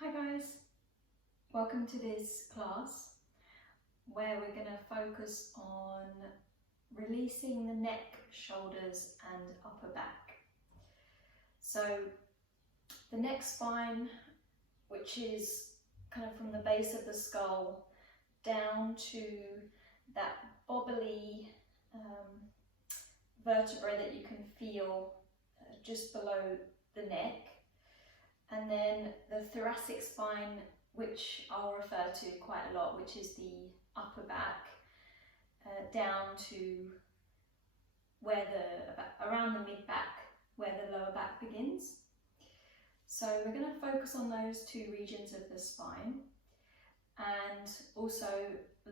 Hi guys, welcome to this class where we're going to focus on releasing the neck, shoulders and upper back. So the neck spine, which is kind of from the base of the skull down to that bobbly vertebra that you can feel just below the neck. And then the thoracic spine, which I'll refer to quite a lot, which is the upper back, down to where around the mid back, where the lower back begins. So we're going to focus on those two regions of the spine and also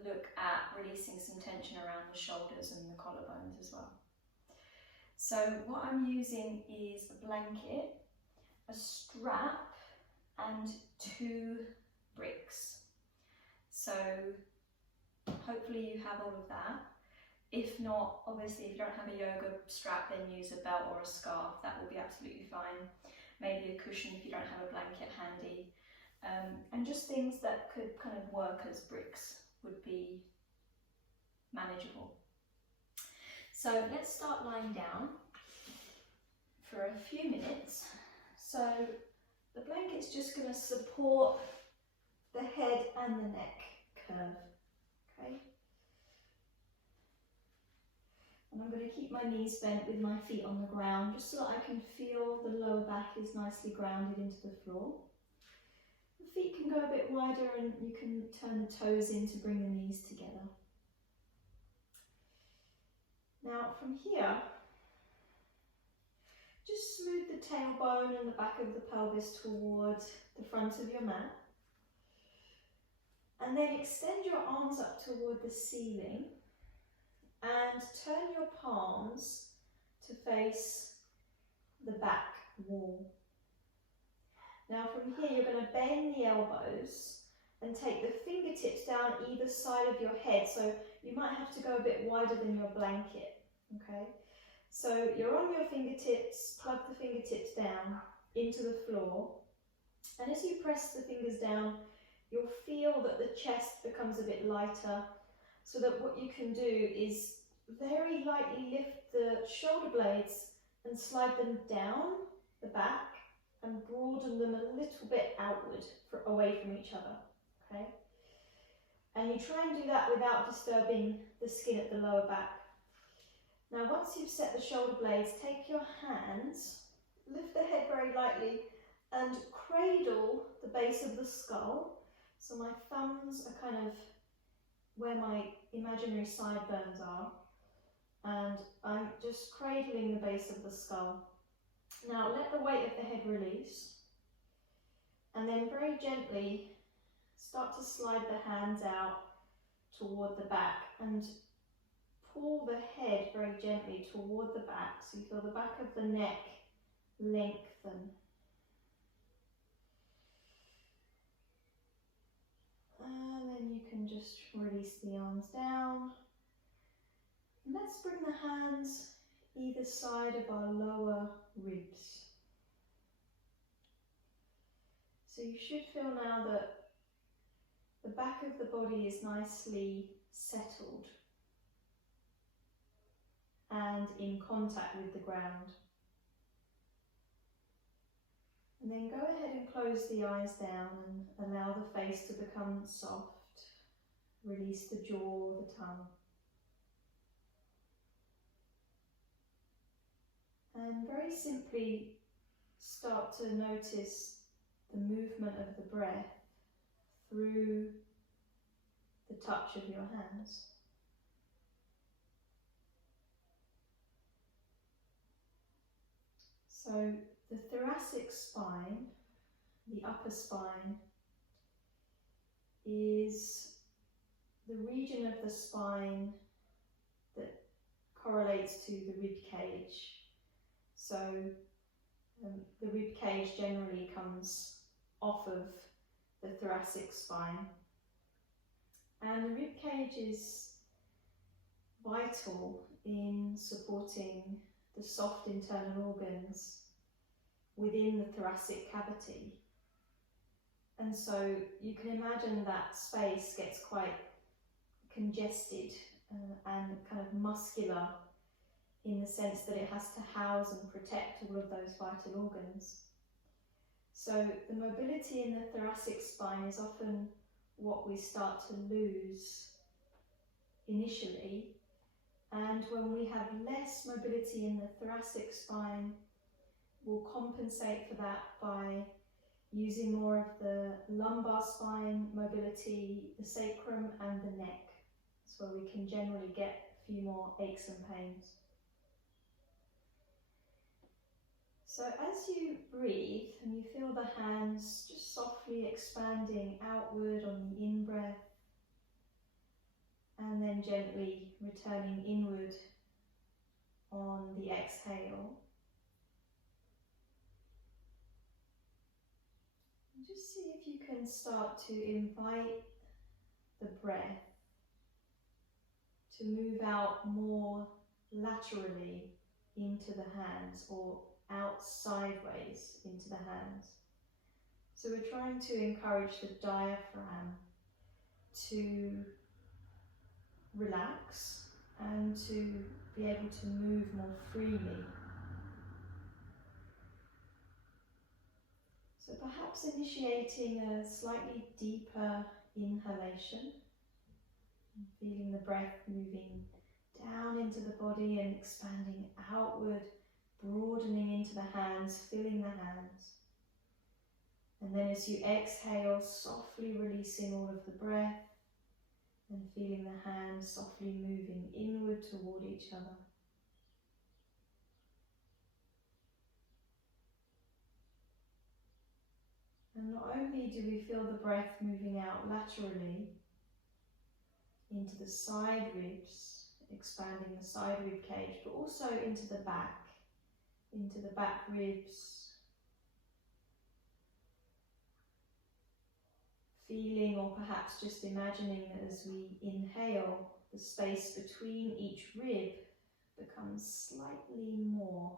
look at releasing some tension around the shoulders and the collarbones as well. So what I'm using is a blanket, a strap and 2 bricks. So hopefully you have all of that. If not, obviously if you don't have a yoga strap, then use a belt or a scarf. That will be absolutely fine. Maybe a cushion if you don't have a blanket handy. And just things that could kind of work as bricks would be manageable. So let's start lying down for a few minutes. So the blanket's just going to support the head and the neck curve, okay? And I'm going to keep my knees bent with my feet on the ground, just so that I can feel the lower back is nicely grounded into the floor. The feet can go a bit wider and you can turn the toes in to bring the knees together. Now from here, just smooth the tailbone and the back of the pelvis towards the front of your mat. And then extend your arms up toward the ceiling and turn your palms to face the back wall. Now from here, you're going to bend the elbows and take the fingertips down either side of your head. So you might have to go a bit wider than your blanket, okay? So you're on your fingertips, plug the fingertips down into the floor, and as you press the fingers down, you'll feel that the chest becomes a bit lighter, so that what you can do is very lightly lift the shoulder blades and slide them down the back and broaden them a little bit outward away from each other, okay? And you try and do that without disturbing the skin at the lower back. Now once you've set the shoulder blades, take your hands, lift the head very lightly and cradle the base of the skull. So my thumbs are kind of where my imaginary sideburns are, and I'm just cradling the base of the skull. Now let the weight of the head release, and then very gently start to slide the hands out toward the back and pull the head very gently toward the back, so you feel the back of the neck lengthen. And then you can just release the arms down. And let's bring the hands either side of our lower ribs. So you should feel now that the back of the body is nicely settled and in contact with the ground. And then go ahead and close the eyes down and allow the face to become soft. Release the jaw, the tongue. And very simply start to notice the movement of the breath through the touch of your hands. So the thoracic spine, the upper spine, is the region of the spine that correlates to the rib cage. So the rib cage generally comes off of the thoracic spine. And the rib cage is vital in supporting the soft internal organs within the thoracic cavity. And so you can imagine that space gets quite congested and kind of muscular, in the sense that it has to house and protect all of those vital organs. So the mobility in the thoracic spine is often what we start to lose initially, and when we have less mobility in the thoracic spine, we'll compensate for that by using more of the lumbar spine mobility, the sacrum and the neck. That's where we can generally get a few more aches and pains. So as you breathe and you feel the hands just softly expanding outward on the in-breath, and then gently returning inward on the exhale, just see if you can start to invite the breath to move out more laterally into the hands, or out sideways into the hands. So we're trying to encourage the diaphragm to relax and to be able to move more freely. So perhaps initiating a slightly deeper inhalation, feeling the breath moving down into the body and expanding outward, broadening into the hands, filling the hands. And then as you exhale, softly releasing all of the breath and feeling the hands softly moving inward toward each other. And not only do we feel the breath moving out laterally into the side ribs, expanding the side rib cage, but also into the back ribs, feeling, or perhaps just imagining that as we inhale, the space between each rib becomes slightly more.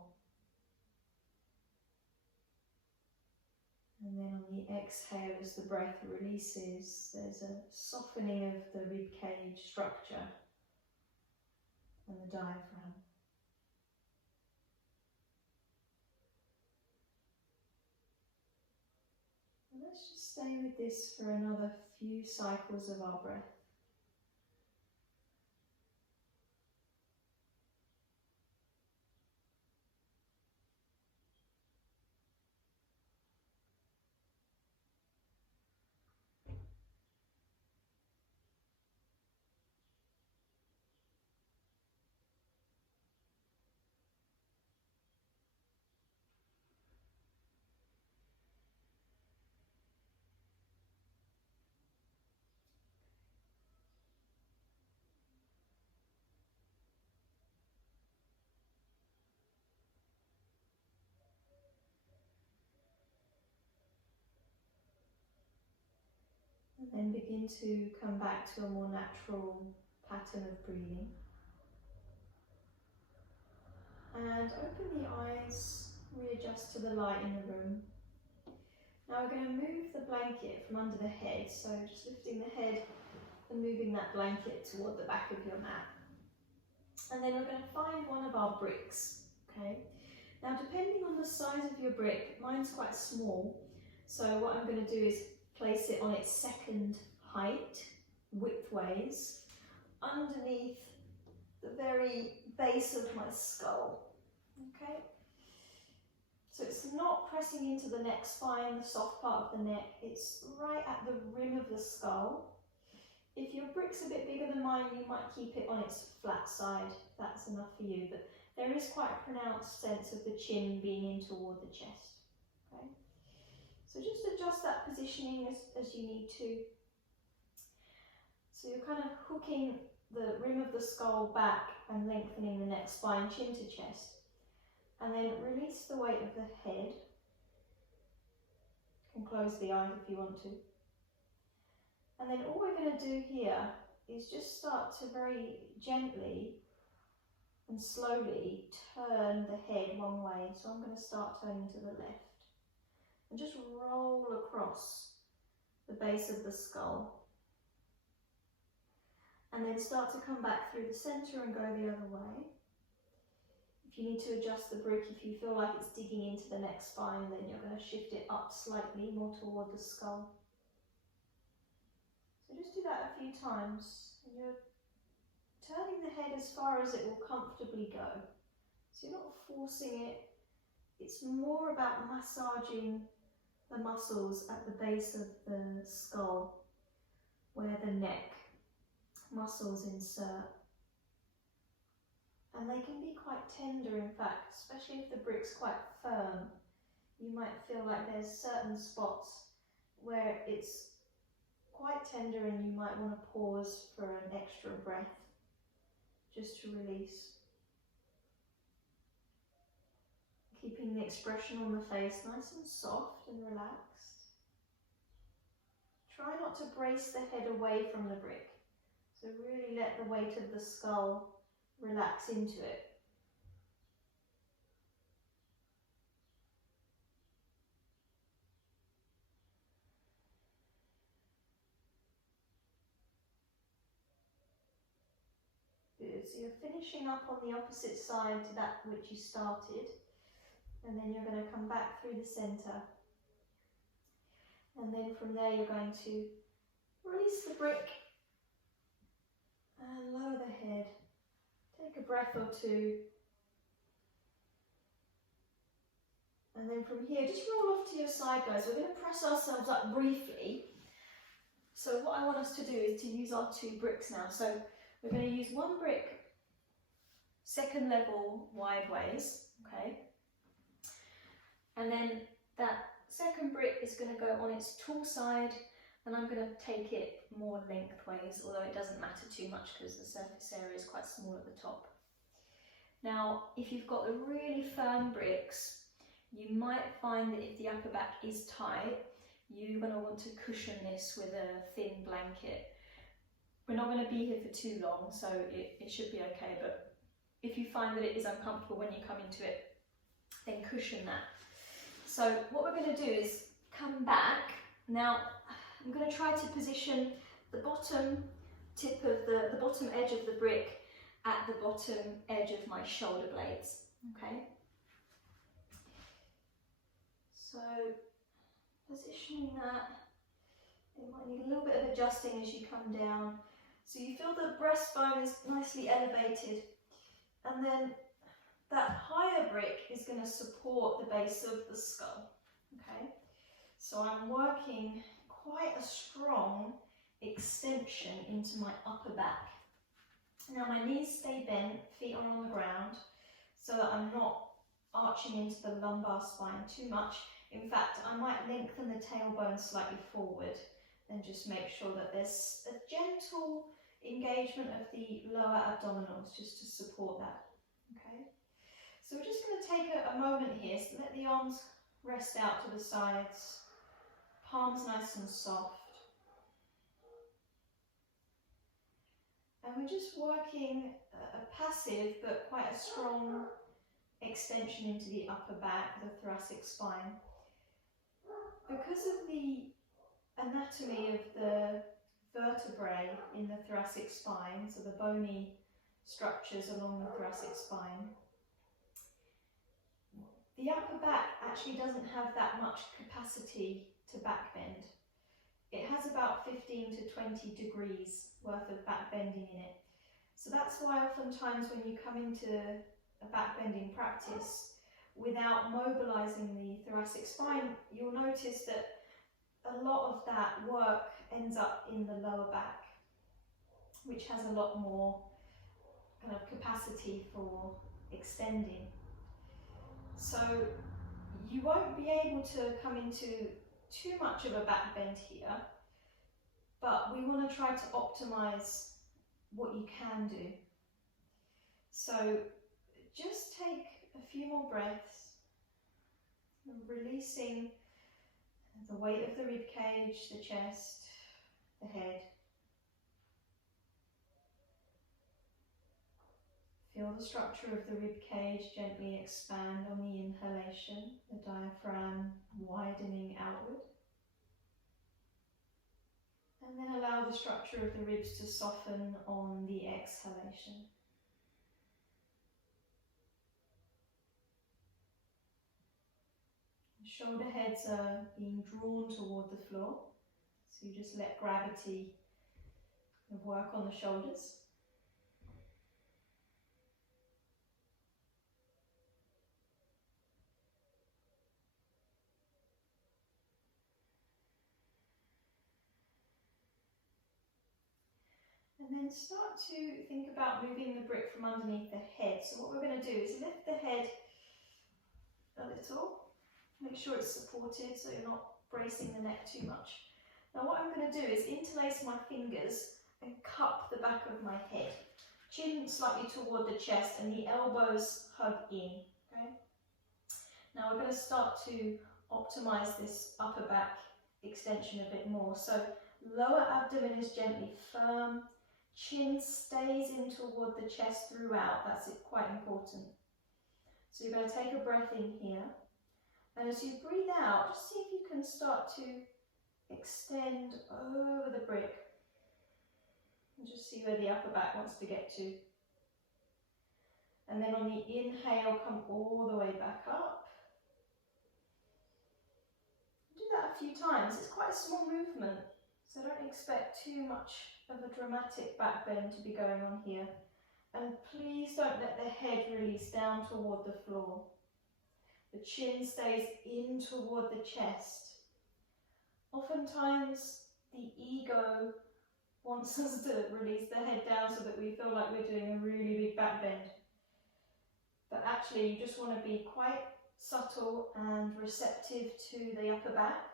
And then on the exhale, as the breath releases, there's a softening of the rib cage structure and the diaphragm. And let's just stay with this for another few cycles of our breath. And then begin to come back to a more natural pattern of breathing. And open the eyes, readjust to the light in the room. Now we're going to move the blanket from under the head, so just lifting the head and moving that blanket toward the back of your mat. And then we're going to find one of our bricks, okay? Now depending on the size of your brick, mine's quite small, so what I'm going to do is place it on its second height, widthways, underneath the very base of my skull, okay? So it's not pressing into the neck spine, the soft part of the neck, it's right at the rim of the skull. If your brick's a bit bigger than mine, you might keep it on its flat side, that's enough for you, but there is quite a pronounced sense of the chin being in toward the chest, okay? So just adjust that positioning as you need to. So you're kind of hooking the rim of the skull back and lengthening the neck spine, chin to chest. And then release the weight of the head. You can close the eyes if you want to. And then all we're going to do here is just start to very gently and slowly turn the head one way. So I'm going to start turning to the left and just roll across the base of the skull. And then start to come back through the centre and go the other way. If you need to adjust the brick, if you feel like it's digging into the neck spine, then you're going to shift it up slightly more toward the skull. So just do that a few times. And you're turning the head as far as it will comfortably go. So you're not forcing it. It's more about massaging the muscles at the base of the skull, where the neck muscles insert. And they can be quite tender, in fact, especially if the brick's quite firm. You might feel like there's certain spots where it's quite tender and you might want to pause for an extra breath just to release. Keeping the expression on the face nice and soft and relaxed. Try not to brace the head away from the brick. So really let the weight of the skull relax into it. Good, so you're finishing up on the opposite side to that which you started, and then you're going to come back through the centre. And then from there you're going to release the brick and lower the head. Take a breath or two. And then from here, just roll off to your side, guys. We're going to press ourselves up briefly. So what I want us to do is to use our 2 bricks now. So we're going to use 1 brick, second level wide ways, okay? And then that second brick is going to go on its tall side, and I'm going to take it more lengthways, although it doesn't matter too much because the surface area is quite small at the top. Now, if you've got the really firm bricks, you might find that if the upper back is tight, you're going to want to cushion this with a thin blanket. We're not going to be here for too long, so it should be okay, but if you find that it is uncomfortable when you come into it, then cushion that. So what we're going to do is come back. Now, I'm going to try to position the bottom tip of the bottom edge of the brick at the bottom edge of my shoulder blades, okay? So, positioning that, you might need a little bit of adjusting as you come down. So you feel the breastbone is nicely elevated, and then that higher brick is going to support the base of the skull, okay? So I'm working quite a strong extension into my upper back. Now my knees stay bent, feet are on the ground, so that I'm not arching into the lumbar spine too much. In fact, I might lengthen the tailbone slightly forward and just make sure that there's a gentle engagement of the lower abdominals just to support that, okay? So we're just going to take a moment here, so let the arms rest out to the sides, palms nice and soft. And we're just working a passive but quite a strong extension into the upper back, the thoracic spine. Because of the anatomy of the vertebrae in the thoracic spine, so the bony structures along the thoracic spine, the upper back actually doesn't have that much capacity to back bend. It has about 15 to 20 degrees worth of back bending in it. So that's why oftentimes when you come into a back bending practice, without mobilising the thoracic spine, you'll notice that a lot of that work ends up in the lower back, which has a lot more kind of capacity for extending. So you won't be able to come into too much of a back bend here, but we want to try to optimise what you can do. So just take a few more breaths, releasing the weight of the rib cage, the chest, the head. Feel the structure of the rib cage gently expand on the inhalation, the diaphragm widening outward. And then allow the structure of the ribs to soften on the exhalation. The shoulder heads are being drawn toward the floor, so you just let gravity work on the shoulders. And then start to think about moving the brick from underneath the head. So what we're going to do is lift the head a little, make sure it's supported so you're not bracing the neck too much. Now what I'm going to do is interlace my fingers and cup the back of my head. Chin slightly toward the chest and the elbows hug in. Okay? Now we're going to start to optimize this upper back extension a bit more. So lower abdomen is gently firm. Chin stays in toward the chest throughout, that's quite important. So you're going to take a breath in here, and as you breathe out, just see if you can start to extend over the brick, and just see where the upper back wants to get to. And then on the inhale, come all the way back up. Do that a few times, it's quite a small movement, so don't expect too much of a dramatic back bend to be going on here. And please don't let the head release down toward the floor. The chin stays in toward the chest. Oftentimes the ego wants us to release the head down so that we feel like we're doing a really big back bend. But actually you just want to be quite subtle and receptive to the upper back.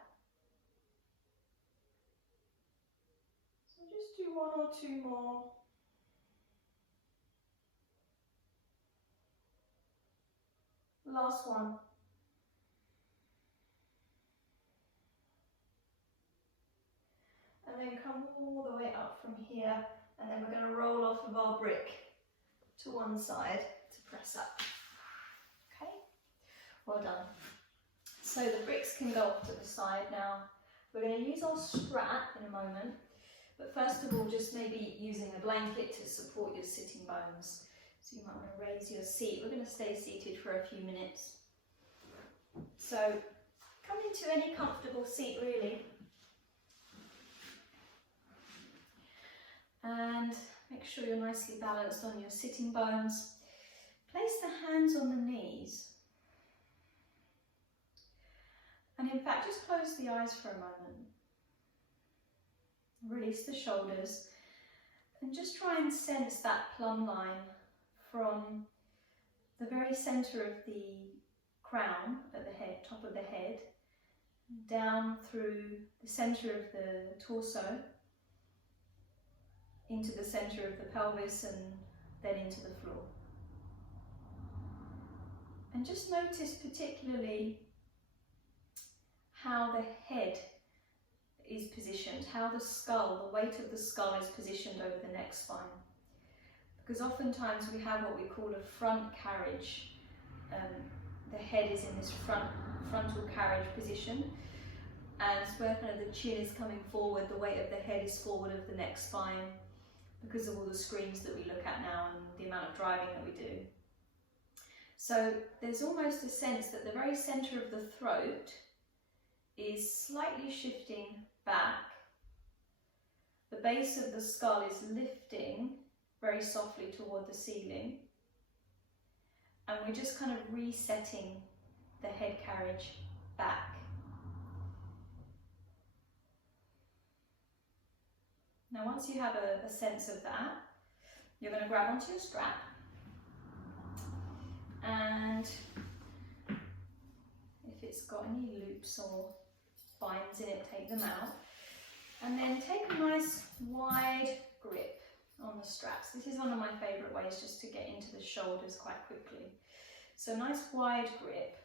Just do one or two more. Last one. And then come all the way up from here, and then we're going to roll off of our brick to one side to press up. Okay, well done. So the bricks can go off to the side now. We're going to use our strap in a moment. But first of all, just maybe using a blanket to support your sitting bones. So you might want to raise your seat. We're going to stay seated for a few minutes. So come into any comfortable seat really. And make sure you're nicely balanced on your sitting bones. Place the hands on the knees. And in fact, just close the eyes for a moment. Release the shoulders and just try and sense that plumb line from the very centre of the crown at the head, top of the head, down through the centre of the torso, into the centre of the pelvis and then into the floor. And just notice particularly how the head is positioned, how the skull, the weight of the skull is positioned over the neck spine. Because oftentimes we have what we call a front carriage. The head is in this frontal carriage position, and where kind of the chin is coming forward, the weight of the head is forward of the neck spine because of all the screens that we look at now and the amount of driving that we do. So there's almost a sense that the very centre of the throat is slightly shifting back. The base of the skull is lifting very softly toward the ceiling, and we're just kind of resetting the head carriage back. Now once you have a sense of that, you're going to grab onto your strap, and if it's got any loops or binds in it, take them out, and then take a nice wide grip on the straps. This is one of my favourite ways just to get into the shoulders quite quickly. So nice wide grip,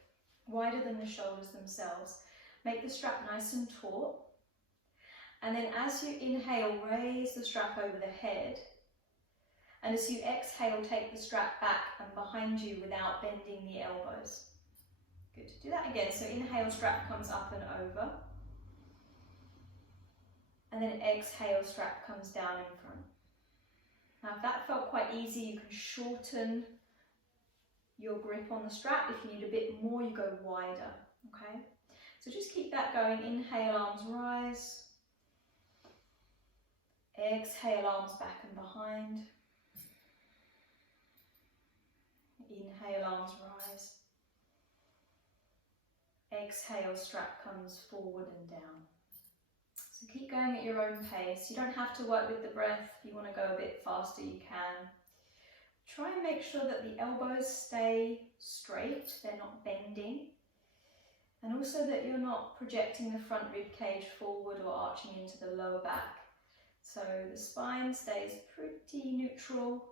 wider than the shoulders themselves. Make the strap nice and taut, and then as you inhale, raise the strap over the head, and as you exhale, take the strap back and behind you without bending the elbows. Good. Do that again. So inhale, strap comes up and over. and then exhale, strap comes down in front. Now if that felt quite easy, you can shorten your grip on the strap. If you need a bit more, you go wider, okay? So just keep that going. Inhale, arms rise. Exhale, arms back and behind. Inhale, arms rise. Exhale, strap comes forward and down. So keep going at your own pace. You don't have to work with the breath. If you want to go a bit faster, you can. Try and make sure that the elbows stay straight, they're not bending. And also that you're not projecting the front rib cage forward or arching into the lower back. So the spine stays pretty neutral.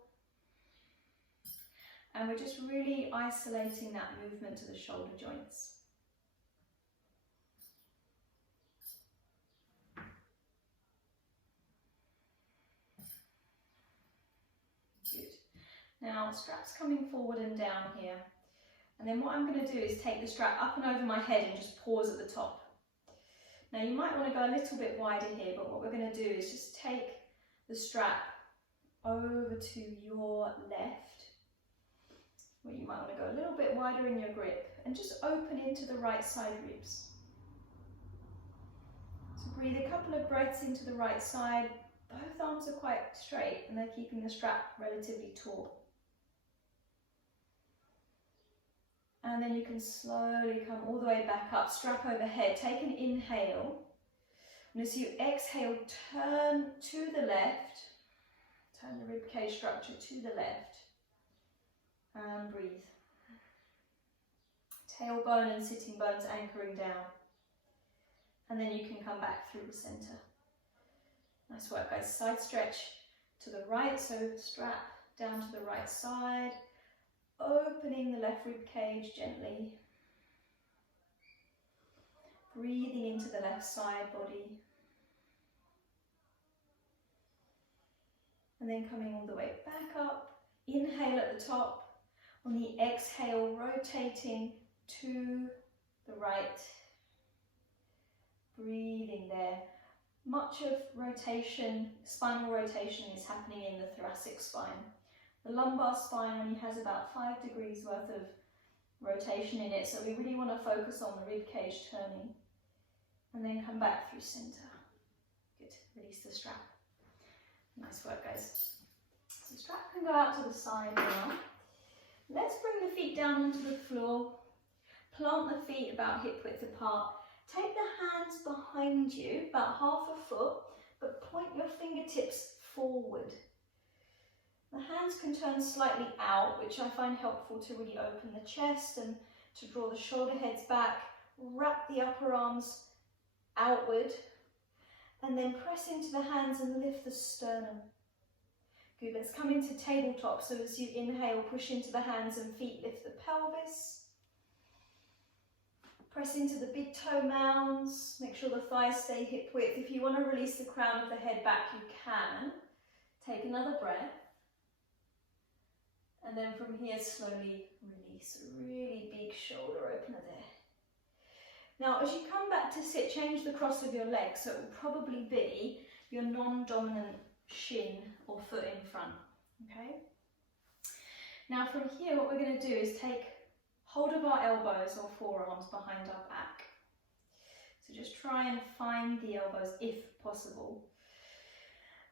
And we're just really isolating that movement to the shoulder joints. Good. Now, strap's coming forward and down here. And then what I'm going to do is take the strap up and over my head and just pause at the top. Now you might want to go a little bit wider here, but what we're going to do is just take the strap over to your left, where you might want to go a little bit wider in your grip, and just open into the right side ribs. So breathe a couple of breaths into the right side. Both arms are quite straight and they're keeping the strap relatively taut. And then you can slowly come all the way back up, strap overhead. Take an inhale. And as you exhale, turn to the left. Turn the ribcage structure to the left. And breathe. Tailbone and sitting bones anchoring down. And then you can come back through the center. Nice work, guys. Side stretch to the right, so strap down to the right side. Opening the left rib cage gently. Breathing into the left side body. And then coming all the way back up. Inhale at the top. On the exhale, rotating to the right. Breathing there. Much of rotation, spinal rotation, is happening in the thoracic spine. The lumbar spine only has about 5 degrees worth of rotation in it, so we really want to focus on the rib cage turning. And then come back through center. Good, release the strap. Nice work, guys. So the strap can go out to the side now. Let's bring the feet down onto the floor. Plant the feet about hip width apart. Take the hands behind you, about half a foot, but point your fingertips forward. The hands can turn slightly out, which I find helpful to really open the chest and to draw the shoulder heads back. Wrap the upper arms outward and then press into the hands and lift the sternum. Good, let's come into tabletop. So as you inhale, push into the hands and feet, lift the pelvis. Press into the big toe mounds, make sure the thighs stay hip width. If you want to release the crown of the head back, you can. Take another breath. And then from here, slowly release. Really big shoulder opener there. Now, as you come back to sit, change the cross of your legs. So it will probably be your non-dominant shin or foot in front, okay? Now from here, what we're going to do is take hold of our elbows or forearms behind our back. So just try and find the elbows if possible.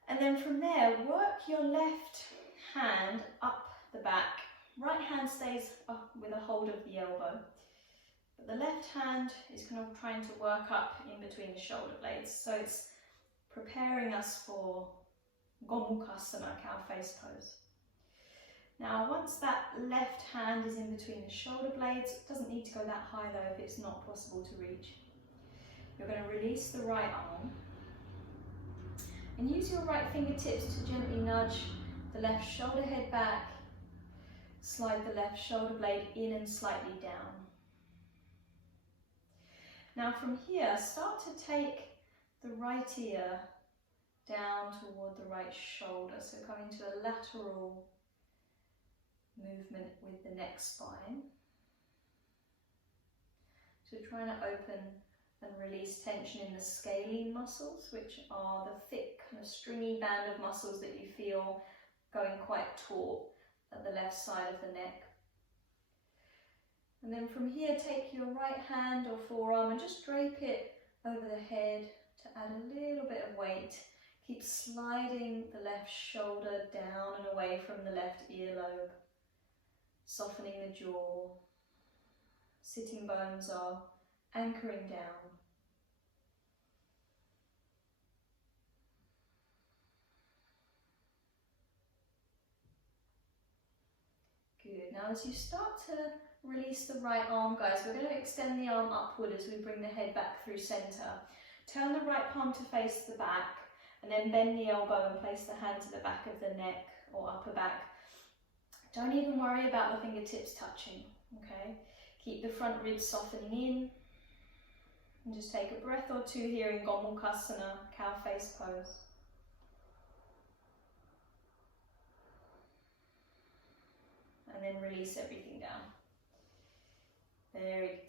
And then from there, work your left hand up the back. Right hand stays up with a hold of the elbow. But the left hand is kind of trying to work up in between the shoulder blades. So it's preparing us for Gomukhasana, cow face pose. Now, once that left hand is in between the shoulder blades, it doesn't need to go that high though if it's not possible to reach. You're going to release the right arm and use your right fingertips to gently nudge the left shoulder head back, slide the left shoulder blade in and slightly down. Now from here, start to take the right ear down toward the right shoulder, so coming to a lateral movement with the neck spine. So trying to open and release tension in the scalene muscles, which are the thick kind of stringy band of muscles that you feel going quite taut at the left side of the neck. And then from here, take your right hand or forearm and just drape it over the head to add a little bit of weight. Keep sliding the left shoulder down and away from the left earlobe, softening the jaw. Sitting bones are anchoring down. Good. Now as you start to release the right arm, guys, we're going to extend the arm upward as we bring the head back through center. Turn the right palm to face the back and then bend the elbow and place the hand to the back of the neck or upper back. Don't even worry about the fingertips touching, okay? Keep the front ribs softening in. And just take a breath or two here in Gomukhasana, cow face pose. And then release everything down. Very good.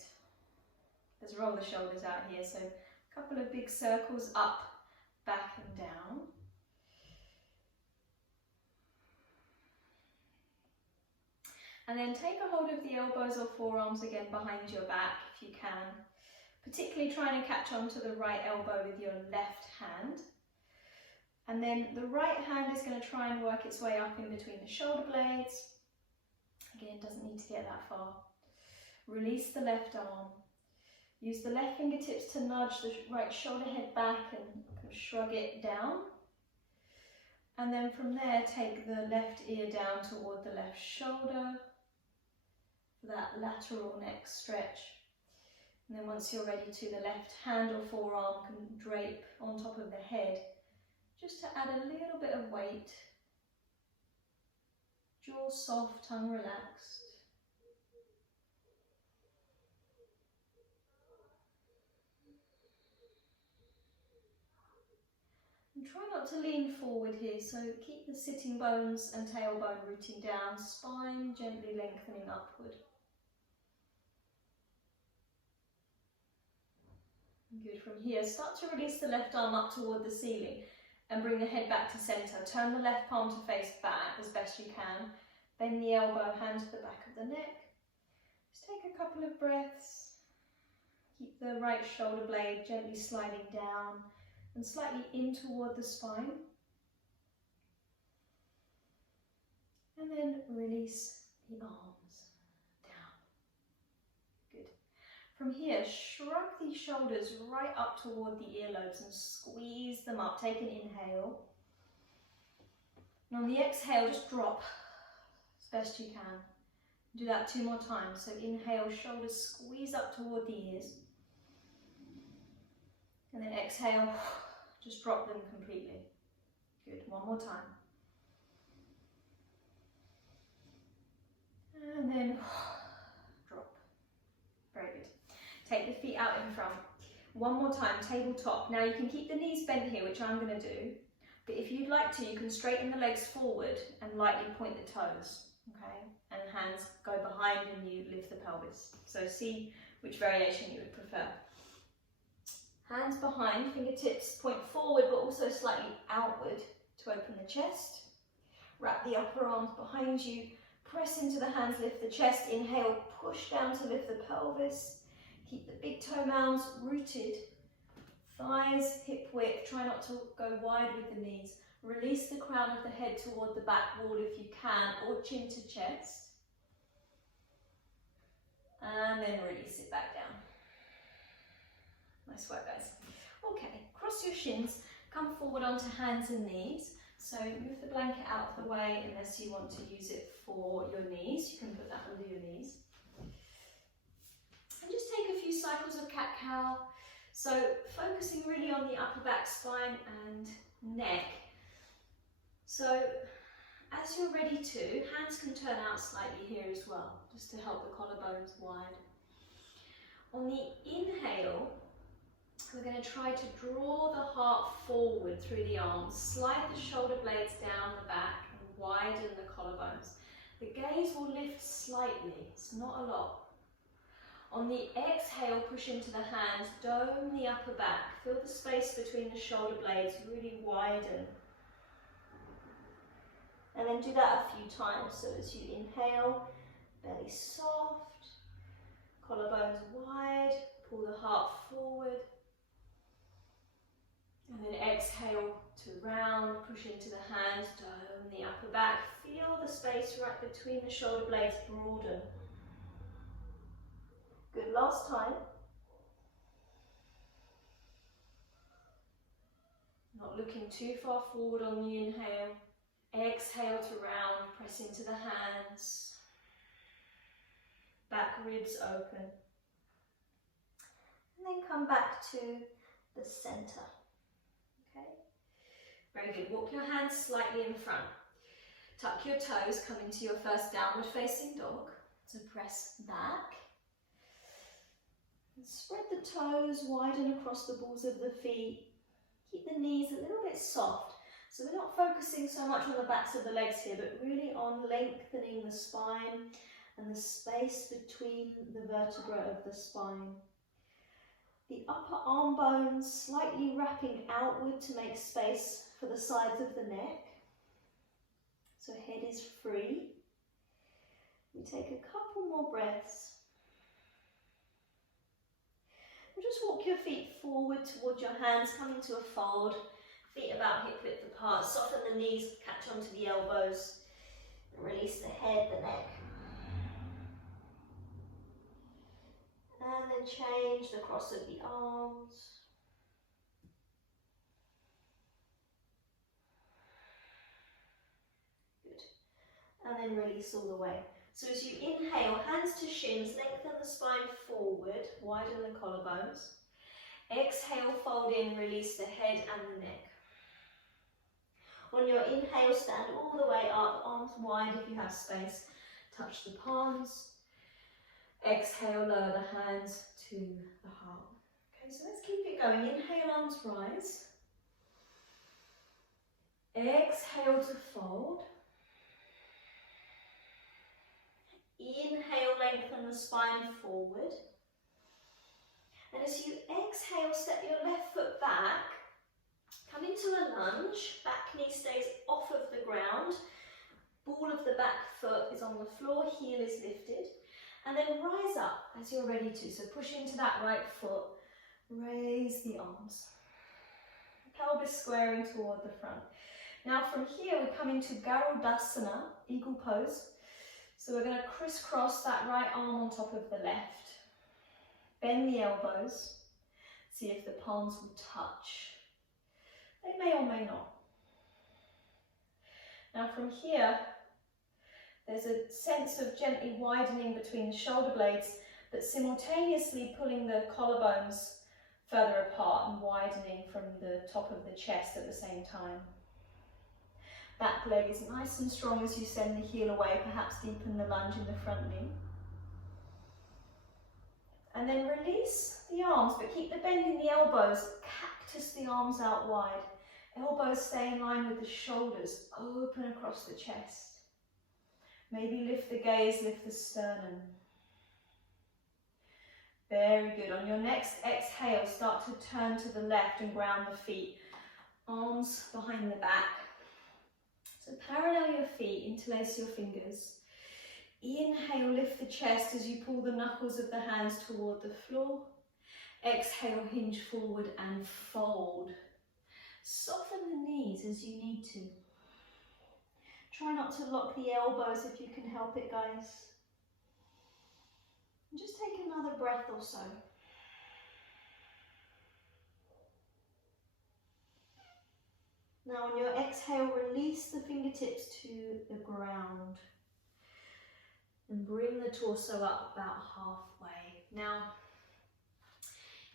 Let's roll the shoulders out here. So a couple of big circles up, back and down. And then take a hold of the elbows or forearms again behind your back if you can. Particularly trying to catch onto the right elbow with your left hand. And then the right hand is going to try and work its way up in between the shoulder blades. Again, doesn't need to get that far. Release the left arm. Use the left fingertips to nudge the right shoulder head back and shrug it down. And then from there, take the left ear down toward the left shoulder for that lateral neck stretch. And then once you're ready to, the left hand or forearm can drape on top of the head, just to add a little bit of weight. Jaw soft, tongue relaxed. And try not to lean forward here, so keep the sitting bones and tailbone rooting down, spine gently lengthening upward. Good. From here, start to release the left arm up toward the ceiling and bring the head back to center. Turn the left palm to face back as best you can. Bend the elbow, hand to the back of the neck. Just take a couple of breaths. Keep the right shoulder blade gently sliding down and slightly in toward the spine. And then release the arms down. Good. From here, shrug the shoulders right up toward the earlobes and squeeze them up. Take an inhale. And on the exhale, just drop as best you can. Do that 2 more times. So inhale, shoulders squeeze up toward the ears. And then exhale, just drop them completely. Good. 1 more time. And then drop. Very good. Take the feet out in front. 1 more time, tabletop. Now you can keep the knees bent here, which I'm going to do. But if you'd like to, you can straighten the legs forward and lightly point the toes. Okay? And hands go behind and you lift the pelvis. So see which variation you would prefer. Hands behind, fingertips point forward but also slightly outward to open the chest. Wrap the upper arms behind you. Press into the hands, lift the chest. Inhale, push down to lift the pelvis. Keep the big toe mounds rooted. Thighs hip width. Try not to go wide with the knees. Release the crown of the head toward the back wall if you can, or chin to chest. And then release it back down. Nice work, guys. Okay, cross your shins, come forward onto hands and knees. So move the blanket out of the way unless you want to use it for your knees. You can put that under your knees. And just take a few cycles of cat-cow. So focusing really on the upper back, spine and neck. So as you're ready to, hands can turn out slightly here as well, just to help the collarbones wide. On the inhale, we're going to try to draw the heart forward through the arms, slide the shoulder blades down the back and widen the collarbones. The gaze will lift slightly, it's not a lot. On the exhale, push into the hands, dome the upper back. Feel the space between the shoulder blades really widen. And then do that a few times. So as you inhale, belly soft, collarbones wide, pull the heart forward. And then exhale to round, push into the hands, dome the upper back. Feel the space right between the shoulder blades broaden. Good, last time. Not looking too far forward on the inhale. Exhale to round, press into the hands. Back ribs open. And then come back to the center. Okay? Very good. Walk your hands slightly in front. Tuck your toes, come into your first downward facing dog. So press back. And spread the toes, widen across the balls of the feet. Keep the knees a little bit soft. So we're not focusing so much on the backs of the legs here, but really on lengthening the spine and the space between the vertebrae of the spine. The upper arm bones slightly wrapping outward to make space for the sides of the neck. So head is free. We take a couple more breaths. And just walk your feet forward towards your hands, come into a fold. Feet about hip width apart, soften the knees, catch onto the elbows, and release the head, the neck. And then change the cross of the arms. Good. And then release all the way. So as you inhale, hands to shins, lengthen the spine forward, widen the collarbones. Exhale, fold in, release the head and the neck. On your inhale, stand all the way up, arms wide if you have space. Touch the palms. Exhale, lower the hands to the heart. Okay, so let's keep it going. Inhale, arms rise. Exhale to fold. Inhale, lengthen the spine forward. And as you exhale, step your left foot back. Come into a lunge, back knee stays off of the ground, ball of the back foot is on the floor, heel is lifted, and then rise up as you're ready to. So push into that right foot, raise the arms, pelvis squaring toward the front. Now from here we come into Garudasana, eagle pose. So we're going to crisscross that right arm on top of the left, bend the elbows, see if the palms will touch. They may or may not. Now from here, there's a sense of gently widening between the shoulder blades, but simultaneously pulling the collarbones further apart and widening from the top of the chest at the same time. Back leg is nice and strong as you send the heel away, perhaps deepen the lunge in the front knee. And then release the arms, but keep the bend in the elbows, cactus the arms out wide. Elbows stay in line with the shoulders, open across the chest. Maybe lift the gaze, lift the sternum. Very good. On your next exhale, start to turn to the left and ground the feet. Arms behind the back. So parallel your feet, interlace your fingers. Inhale, lift the chest as you pull the knuckles of the hands toward the floor. Exhale, hinge forward and fold. Soften the knees as you need to. Try not to lock the elbows if you can help it, guys. And just take another breath or so. Now on your exhale, release the fingertips to the ground. And bring the torso up about halfway. Now,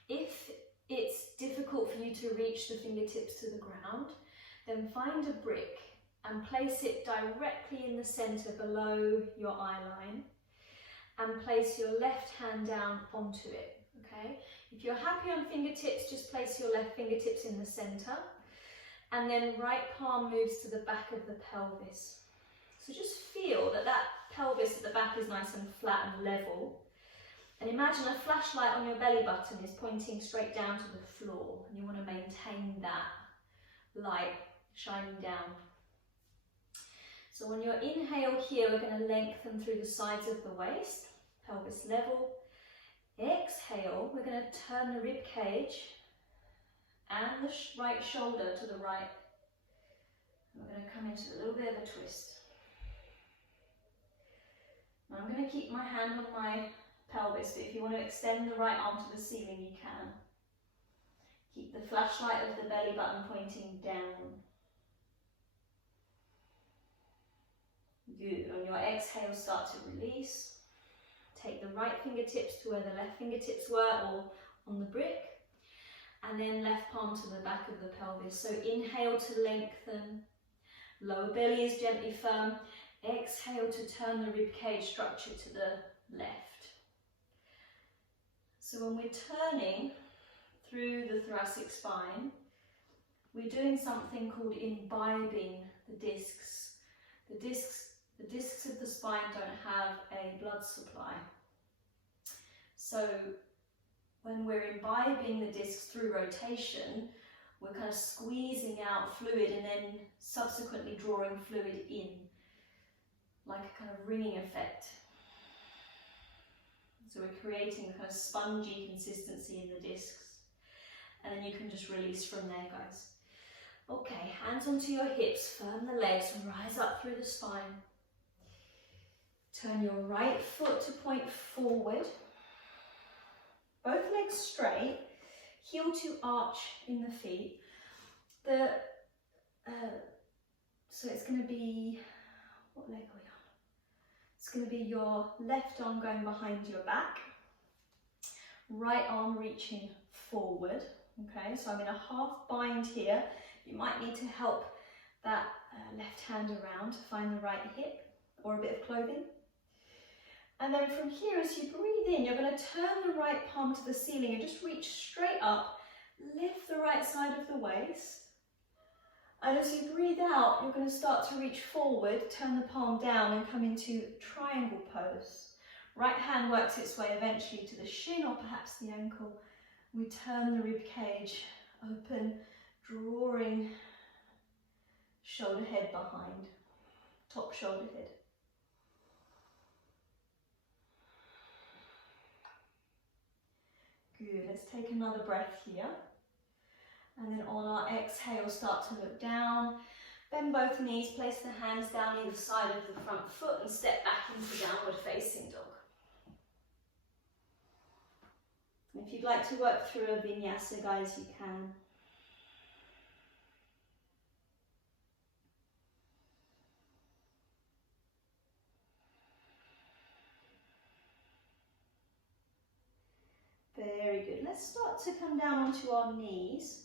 if it's difficult for you to reach the fingertips to the ground, then find a brick and place it directly in the center below your eye line and place your left hand down onto it, okay? If you're happy on fingertips, just place your left fingertips in the center and then right palm moves to the back of the pelvis. So just feel that that pelvis at the back is nice and flat and level. And imagine a flashlight on your belly button is pointing straight down to the floor, and you want to maintain that light shining down. So on your inhale here, we're going to lengthen through the sides of the waist, pelvis level. Exhale, we're going to turn the rib cage and the right shoulder to the right. We're going to come into a little bit of a twist. Now I'm going to keep my hand on my pelvis, but if you want to extend the right arm to the ceiling, you can. Keep the flashlight of the belly button pointing down. Good. On your exhale, start to release. Take the right fingertips to where the left fingertips were, or on the brick, and then left palm to the back of the pelvis. So inhale to lengthen, lower belly is gently firm. Exhale to turn the rib cage structure to the left. So when we're turning through the thoracic spine, we're doing something called imbibing the discs. The discs of the spine don't have a blood supply. So when we're imbibing the discs through rotation, we're kind of squeezing out fluid and then subsequently drawing fluid in, like a kind of ringing effect. So we're creating a kind of spongy consistency in the discs. And then you can just release from there, guys. Okay, hands onto your hips, firm the legs and rise up through the spine. Turn your right foot to point forward. Both legs straight, heel to arch in the feet. So it's going to be, what leg are we on? It's going to be your left arm going behind your back, right arm reaching forward. Okay, so I'm in a half bind here. You might need to help that left hand around to find the right hip or a bit of clothing. And then from here, as you breathe in, you're going to turn the right palm to the ceiling and just reach straight up, lift the right side of the waist. And as you breathe out, you're going to start to reach forward, turn the palm down and come into triangle pose. Right hand works its way eventually to the shin or perhaps the ankle. We turn the rib cage open, drawing shoulder head behind, top shoulder head. Good, let's take another breath here. And then on our exhale, start to look down. Bend both knees, place the hands down either side of the front foot and step back into downward facing dog. If you'd like to work through a vinyasa, guys, you can. Very good. Let's start to come down onto our knees.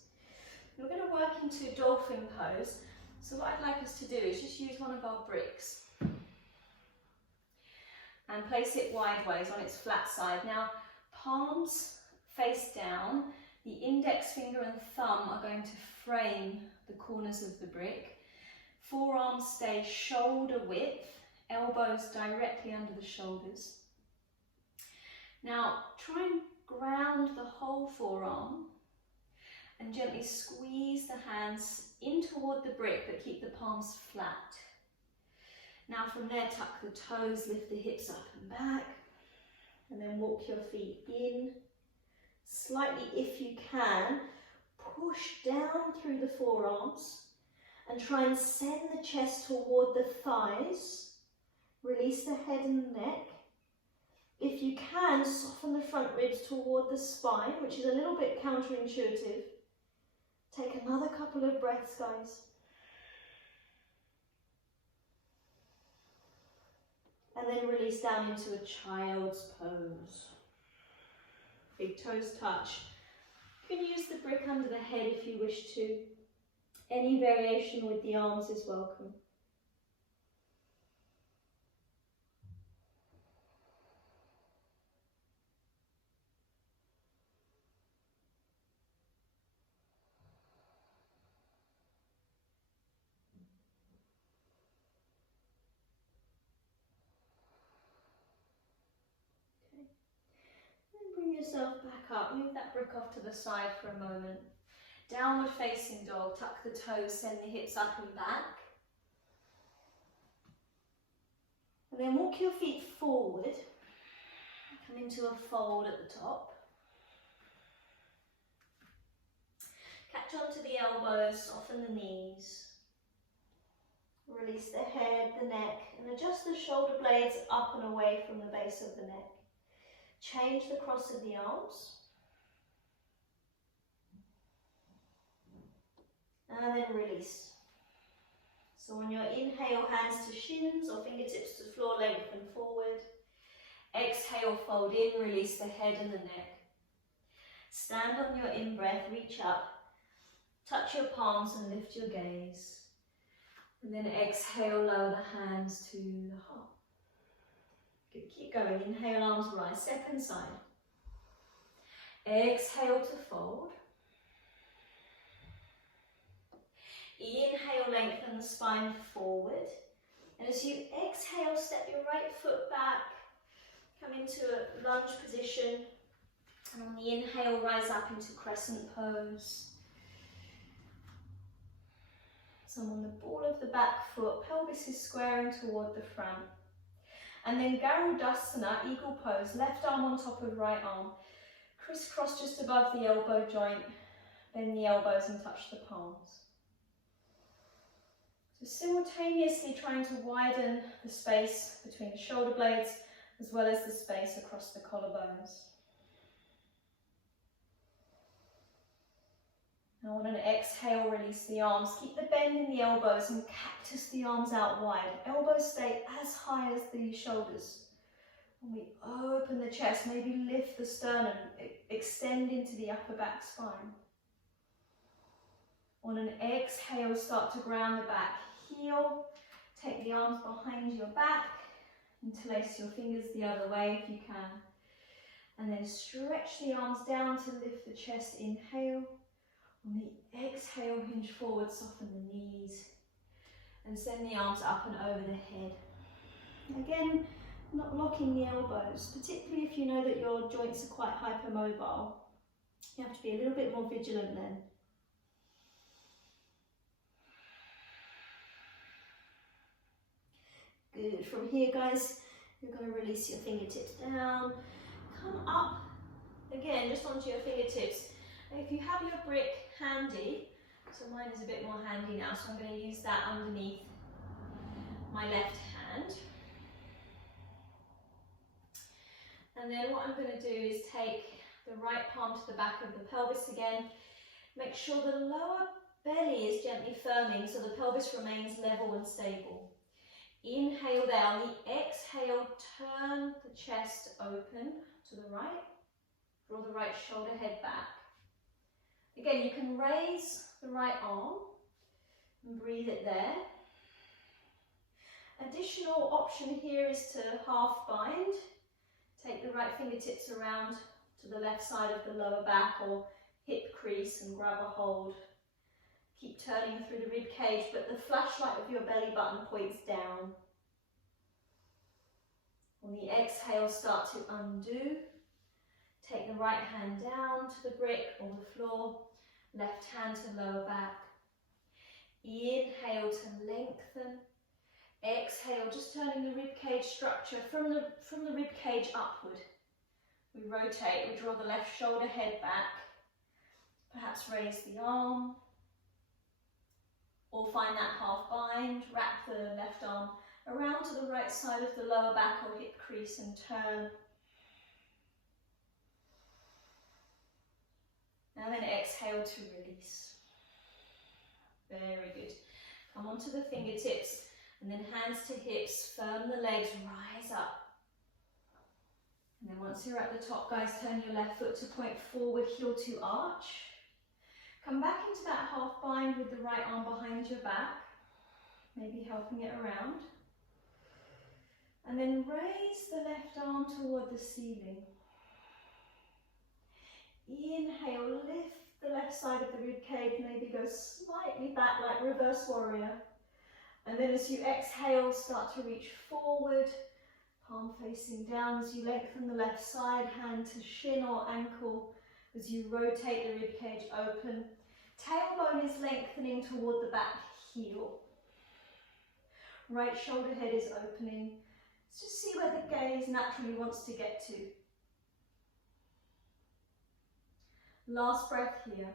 We're going to work into dolphin pose. So what I'd like us to do is just use one of our bricks and place it wideways on its flat side. Now, palms face down, the index finger and thumb are going to frame the corners of the brick. Forearms stay shoulder width, elbows directly under the shoulders. Now, try and ground the whole forearm and gently squeeze the hands in toward the brick, but keep the palms flat. Now from there, tuck the toes, lift the hips up and back, and then walk your feet in. Slightly, if you can, push down through the forearms and try and send the chest toward the thighs. Release the head and the neck. If you can, soften the front ribs toward the spine, which is a little bit counterintuitive. Take another couple of breaths, guys. And then release down into a child's pose. Big toes touch. You can use the brick under the head if you wish to. Any variation with the arms is welcome. Bring yourself back up. Move that brick off to the side for a moment. Downward facing dog. Tuck the toes, send the hips up and back. And then walk your feet forward. Come into a fold at the top. Catch onto the elbows, soften the knees. Release the head, the neck, and adjust the shoulder blades up and away from the base of the neck. Change the cross of the arms. And then release. So on your inhale, hands to shins or fingertips to floor, lengthen forward. Exhale, fold in, release the head and the neck. Stand on your in-breath, reach up. Touch your palms and lift your gaze. And then exhale, lower the hands to the heart. Good, keep going. Inhale, arms rise. Second side. Exhale to fold. Inhale, lengthen the spine forward. And as you exhale, step your right foot back. Come into a lunge position. And on the inhale, rise up into crescent pose. So on the ball of the back foot, pelvis is squaring toward the front. And then Garudasana, eagle pose, left arm on top of right arm. Crisscross just above the elbow joint. Bend the elbows and touch the palms. So simultaneously trying to widen the space between the shoulder blades as well as the space across the collarbones. Now on an exhale, release the arms. Keep the bend in the elbows and cactus the arms out wide. Elbows stay as high as the shoulders. When we open the chest, maybe lift the sternum, extend into the upper back spine. On an exhale, start to ground the back heel. Take the arms behind your back. Interlace your fingers the other way if you can. And then stretch the arms down to lift the chest. Inhale. On the exhale, hinge forward, soften the knees. And send the arms up and over the head. Again, not locking the elbows, particularly if you know that your joints are quite hypermobile. You have to be a little bit more vigilant then. Good. From here, guys, you're going to release your fingertips down. Come up again, just onto your fingertips. If you have your brick handy, so mine is a bit more handy now, so I'm going to use that underneath my left hand. And then what I'm going to do is take the right palm to the back of the pelvis again. Make sure the lower belly is gently firming so the pelvis remains level and stable. Inhale there. On the exhale, turn the chest open to the right. Draw the right shoulder head back. Again, you can raise the right arm and breathe it there. Additional option here is to half bind. Take the right fingertips around to the left side of the lower back or hip crease and grab a hold. Keep turning through the rib cage, but the flashlight of your belly button points down. On the exhale, start to undo. Take the right hand down to the brick or the floor, left hand to lower back. Inhale to lengthen. Exhale, just turning the rib cage structure from the rib cage upward. We rotate, we draw the left shoulder head back. Perhaps raise the arm. Or find that half bind, wrap the left arm around to the right side of the lower back or hip crease and turn. And then exhale to release. Very good. Come onto the fingertips and then hands to hips, firm the legs, rise up. And then once you're at the top, guys, turn your left foot to point forward, heel to arch. Come back into that half bind with the right arm behind your back, maybe helping it around. And then raise the left arm toward the ceiling. Inhale, lift the left side of the rib cage, maybe go slightly back like reverse warrior. And then as you exhale, start to reach forward, Palm facing down as you lengthen the left side, hand to shin or ankle as you rotate the ribcage open. Tailbone is lengthening toward the back heel. Right shoulder head is opening. Let's just see where the gaze naturally wants to get to. Last breath here.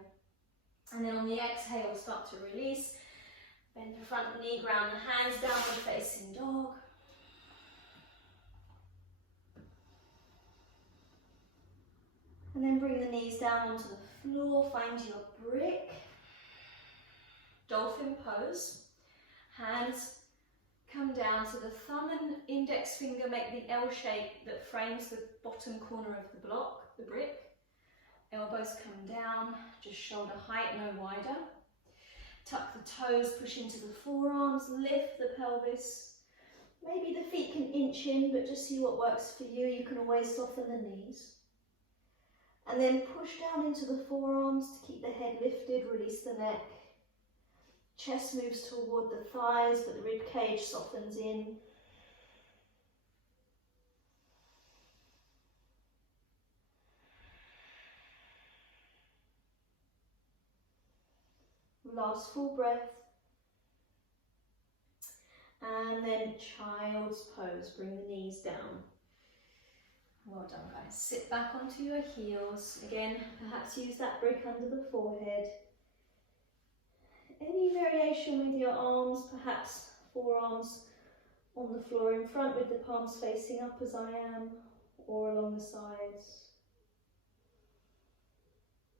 And then on the exhale, start to release. Bend the front knee, ground the hands, downward facing dog. And then bring the knees down onto the floor, find your brick. Dolphin pose. Hands come down to the thumb and index finger, make the L shape that frames the bottom corner of the block, the brick. Elbows come down, just shoulder height, no wider. Tuck the toes, push into the forearms, lift the pelvis. Maybe the feet can inch in, but just see what works for you. You can always soften the knees. And then push down into the forearms to keep the head lifted, release the neck. Chest moves toward the thighs, but the rib cage softens in. Last full breath. And then child's pose, bring the knees down. Well done, guys. Sit back onto your heels. Again, perhaps use that brick under the forehead. Any variation with your arms, perhaps forearms on the floor in front with the palms facing up as I am, or along the sides.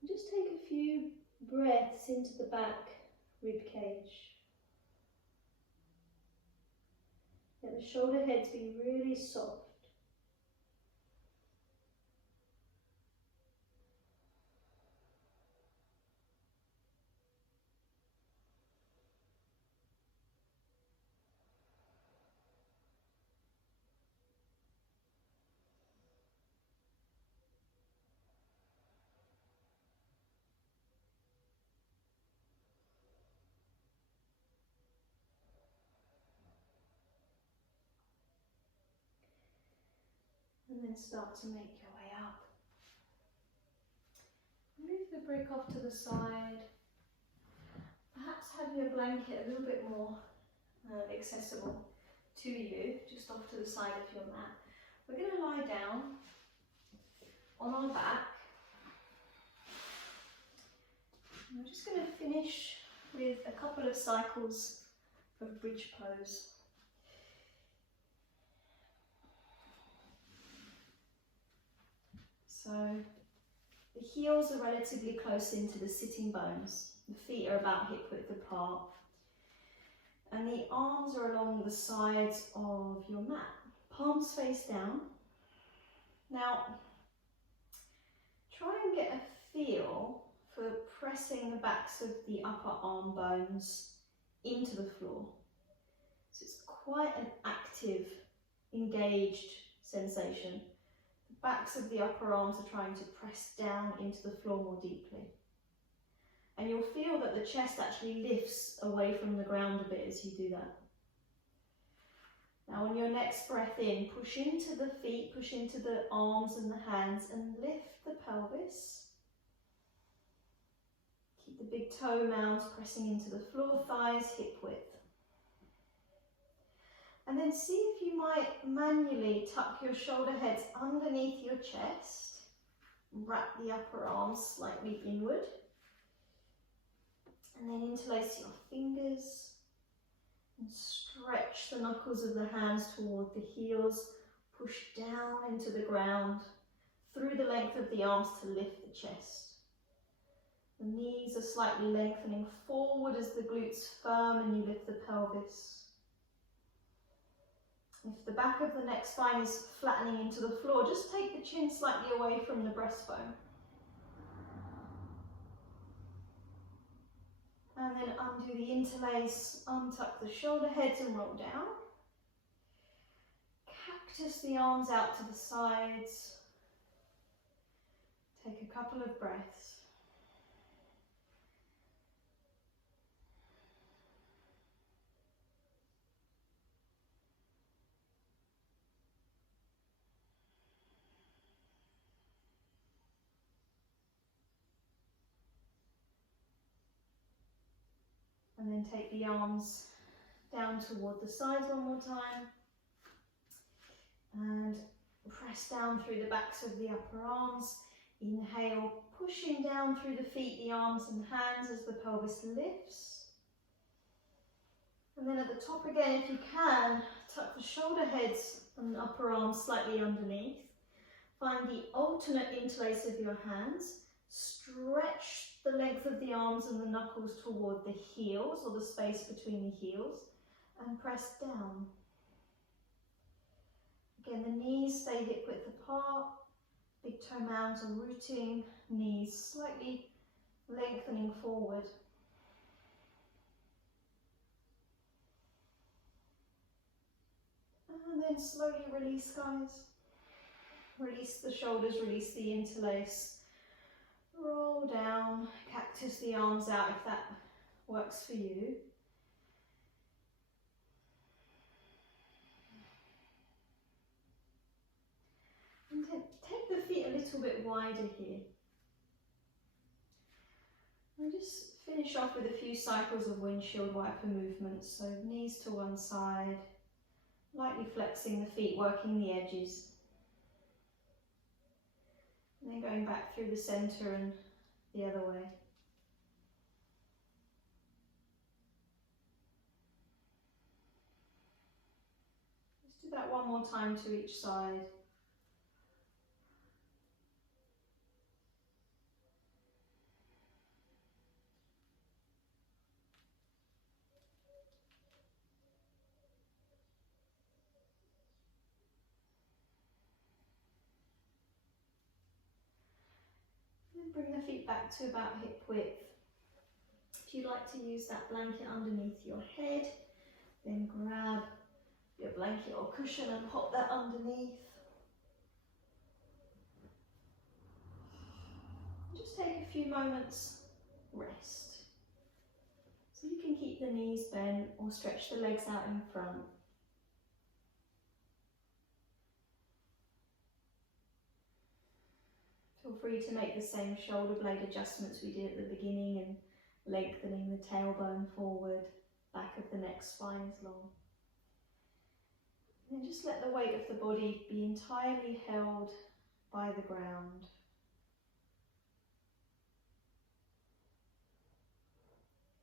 And just take a few breaths into the back rib cage. Let the shoulder heads be really soft. And then start to make your way up. Move the brick off to the side. Perhaps have your blanket a little bit more accessible to you, just off to the side of your mat. We're going to lie down on our back. And we're just going to finish with a couple of cycles of bridge pose. So the heels are relatively close into the sitting bones. The feet are about hip width apart. And the arms are along the sides of your mat. Palms face down. Now, try and get a feel for pressing the backs of the upper arm bones into the floor. So it's quite an active, engaged sensation. Backs of the upper arms are trying to press down into the floor more deeply. And you'll feel that the chest actually lifts away from the ground a bit as you do that. Now on your next breath in, push into the feet, push into the arms and the hands and lift the pelvis. Keep the big toe mounds pressing into the floor, thighs hip width. And then see if you might manually tuck your shoulder heads underneath your chest. Wrap the upper arms slightly inward. And then interlace your fingers. And stretch the knuckles of the hands toward the heels. Push down into the ground. Through the length of the arms to lift the chest. The knees are slightly lengthening forward as the glutes firm and you lift the pelvis. If the back of the neck spine is flattening into the floor, just take the chin slightly away from the breastbone. And then undo the interlace, untuck the shoulder heads and roll down. Cactus the arms out to the sides. Take a couple of breaths. And then take the arms down toward the sides one more time. And press down through the backs of the upper arms. Inhale, pushing down through the feet, the arms and hands as the pelvis lifts. And then at the top again, if you can, tuck the shoulder heads and upper arms slightly underneath. Find the alternate interlace of your hands. Stretch the length of the arms and the knuckles toward the heels, or the space between the heels, and press down. Again, the knees stay hip width apart. Big toe mounds are rooting, knees slightly lengthening forward. And then slowly release, guys. Release the shoulders, release the interlace. Roll down, cactus the arms out if that works for you. And then take the feet a little bit wider here. And just finish off with a few cycles of windshield wiper movements. So knees to one side, lightly flexing the feet, working the edges. And then going back through the center and the other way. Let's do that one more time to each side. Bring the feet back to about hip width. If you'd like to use that blanket underneath your head, then grab your blanket or cushion and hop that underneath. Just take a few moments rest. So you can keep the knees bent or stretch the legs out in front. Feel free to make the same shoulder blade adjustments we did at the beginning and lengthening the tailbone forward, back of the neck, spine is long. And then just let the weight of the body be entirely held by the ground.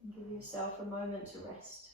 And give yourself a moment to rest.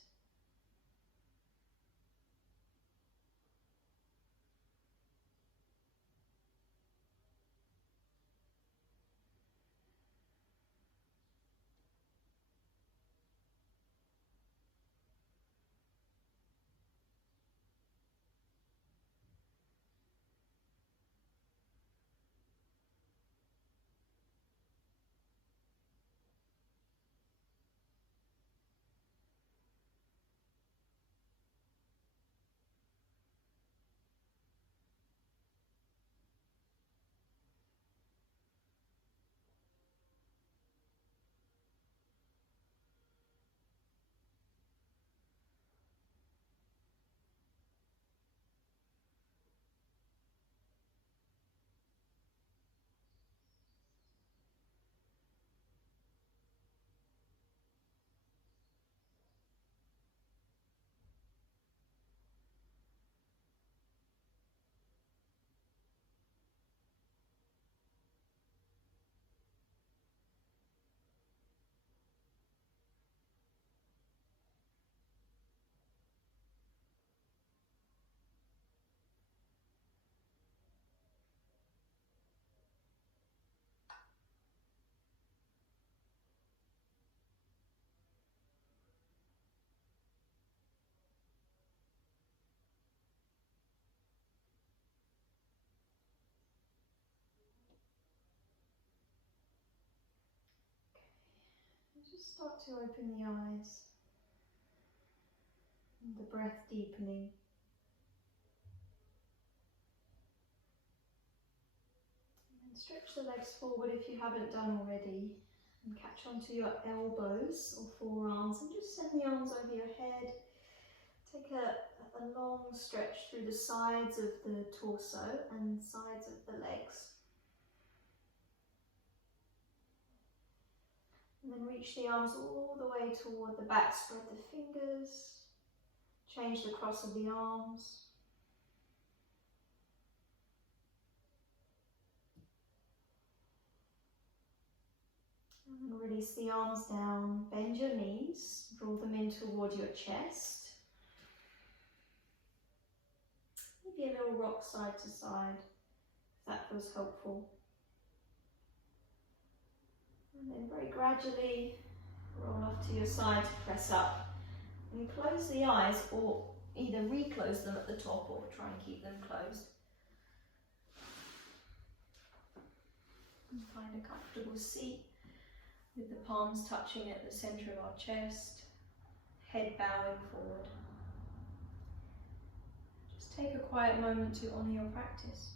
Just start to open the eyes, and the breath deepening. And stretch the legs forward if you haven't done already, and catch onto your elbows or forearms and just send the arms over your head. Take a long stretch through the sides of the torso and sides of the legs. And then reach the arms all the way toward the back. Spread the fingers. Change the cross of the arms. And release the arms down. Bend your knees. Draw them in toward your chest. Maybe a little rock side to side, if that feels helpful. And then very gradually roll off to your side to press up. And close the eyes, or either reclose them at the top or try and keep them closed. And find a comfortable seat with the palms touching at the centre of our chest, head bowing forward. Just take a quiet moment to honour your practice.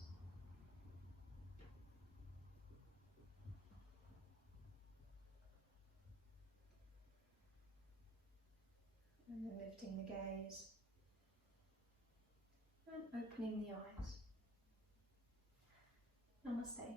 And then lifting the gaze and opening the eyes. Namaste.